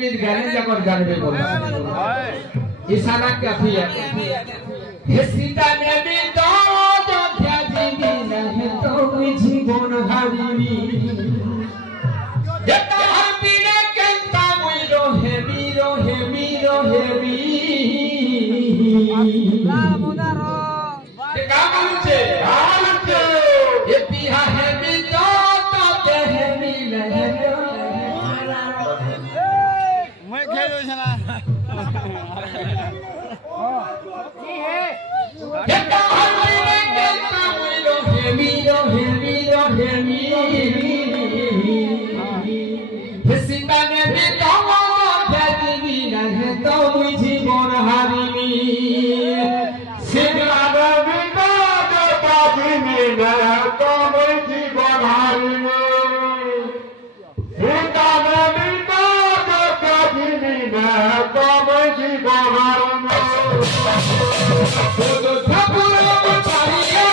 गीत गाने जबर गाने बोला इशारा काफी है हे सीता ने भी तो क्या जीवी नहीं तो जीवन हारिनी जता हरती ने कहता मुइरो हे मीरो हे मीरो हे मी ये का मालूचे ये पिया है भी तो के है मिले मैं खेलो छना जी है जता हरती ने कहता मुइरो हे मीरो हे मीरो हे मी सीता ने भी तो जीवी नहीं तो जीवन हारिनी सीता ने भी तो जीवी नहीं तो जीवन हारिनी सीता ने भी तो जीवी नहीं तो जीवन हारिनी तो ठाकुर बताइए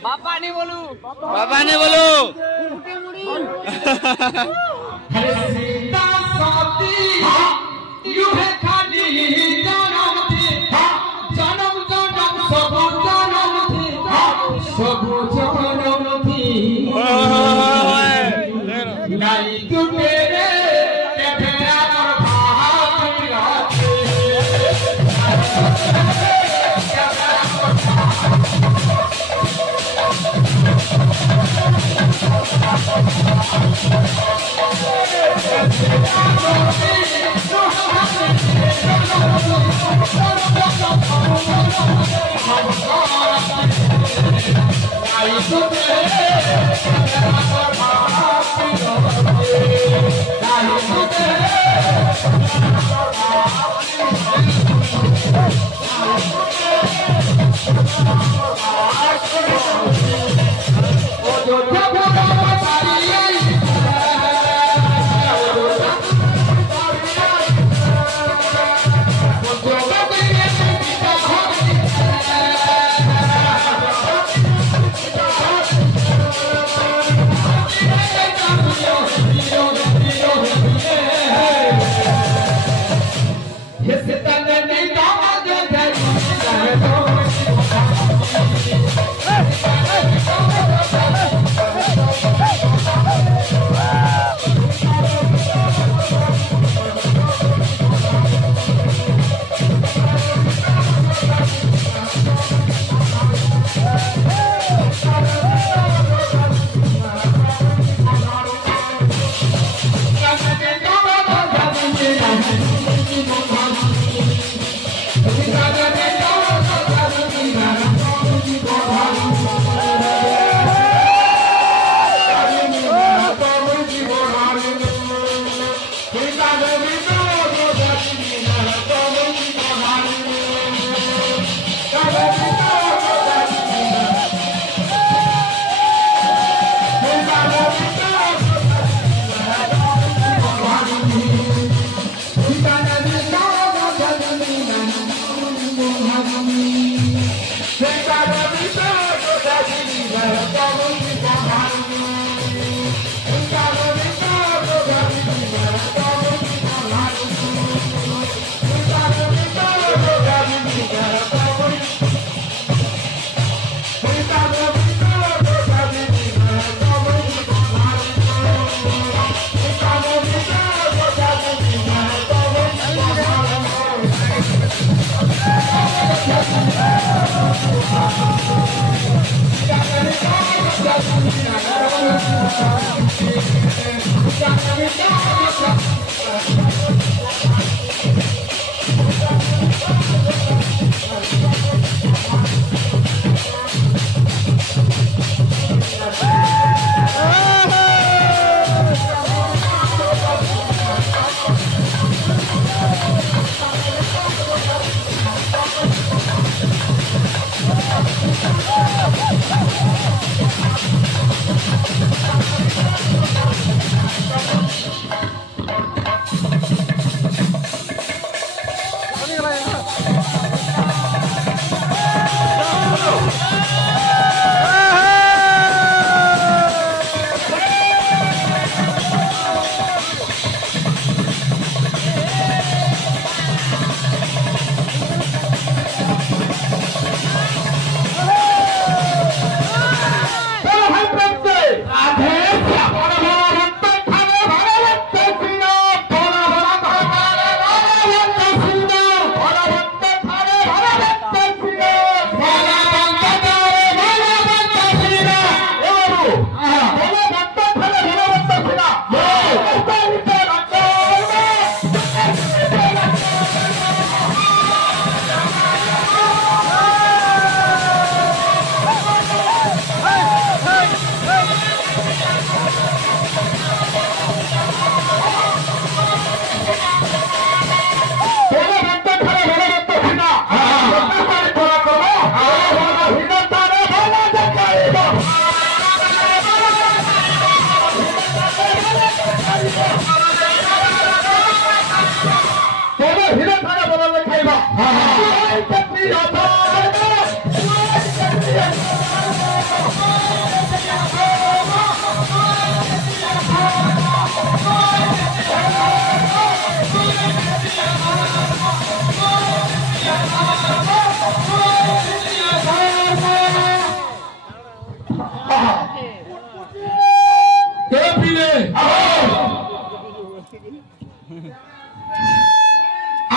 बापा नहीं बोलू बाबा नहीं बोलू हरे सीता साथी यू है खाली जन्म थी जन्म जन्म सब जन्म थी सब जन्म थी नहीं तू मेरे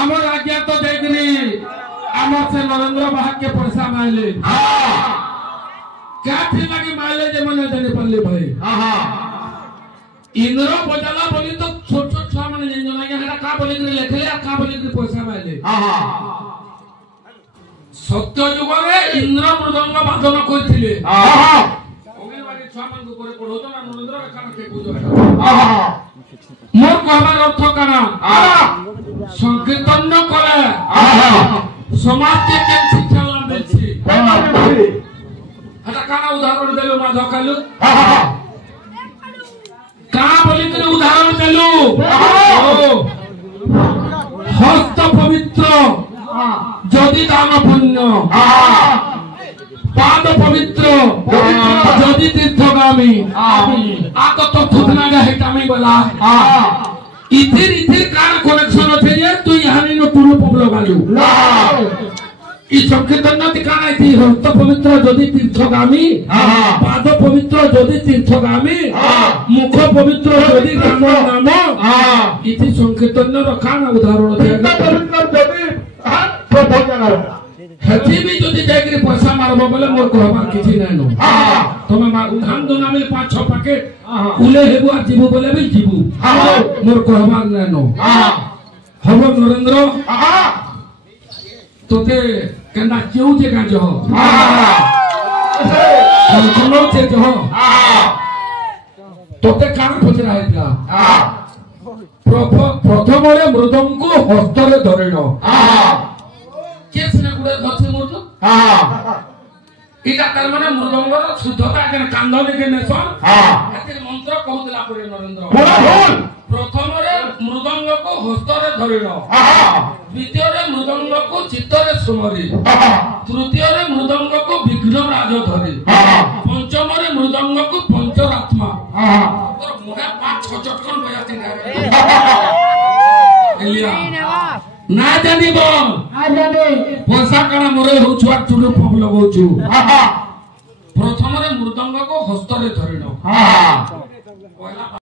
आमर आज्ञा तो देखनी आमर से नरेंद्र बाहर के पैसा माइले क्या थी लगी माइले जे मने देने पल्ले भाई इंद्र बजाला बोली तो छोट छोट छुआ माने जेन लगे हेडा का बोली के लेखले आ का बोली के पैसा माइले सत्य युग रे इंद्र मृदंग वादन करथिले अंगनवाड़ी छुआ मान को करे पढो तो ना नरेंद्र का के बुझो मोर कहबार अर्थ काना संकीर्तन करे समाज के केन शिक्षा लाभ देछि हटा काना उदाहरण देलो माधव कालू का बोली के उदाहरण देलु हस्त पवित्र जदि दान पुण्य पाद पवित्र जदि तीर्थगामी आगत थुथनागा हेटामी बोला इथिर इथिर कार कनेक्शन अछि जे तू यहानी न टुरु पबलो गालू इ संकीर्तन दिखाना थी हस्त पवित्र जदि तीर्थगामी पाद पवित्र जदि तीर्थगामी मुख पवित्र जदि राम नाम इति संकीर्तन रखाना उदाहरण दिया पवित्र जदि प्रभु हेती भी जदि जाकरी पैसा मारबो बोले मोर कहबार किछि नै नो तमे धान दोना मिल 5-6 पैकेट उले हेबु आ जीवु बोले भी जीवु मोर कहबार नै नो हबो नरेंद्र तोते केंदा केउ जे गाज हो कोनो जे हो तोते कान पचरा हेतला प्रथम रे मृदंग को हस्त रे धरिनो केस ने गुडे धछि मुर्दो इटा तर माने मृदंग रो शुद्धता के कांदले के नेसन एते मंत्र कहतला परे नरेंद्र प्रथम रे मृदंग को हस्त रे धरिनो द्वितीय रे मृदंग को चित्त रे सुमरि तृतीय रे मृदंग को विघ्न राज धरि पंचम रे मृदंग को पंचरात्मा तो मुगा 5-6 चटकन बजाती रे एलिया ना जानिबो आ जाने पैसा काना मोरे हो छुआ टुडु पब लगौछु प्रथम रे मृदंग को हस्त रे धरिनो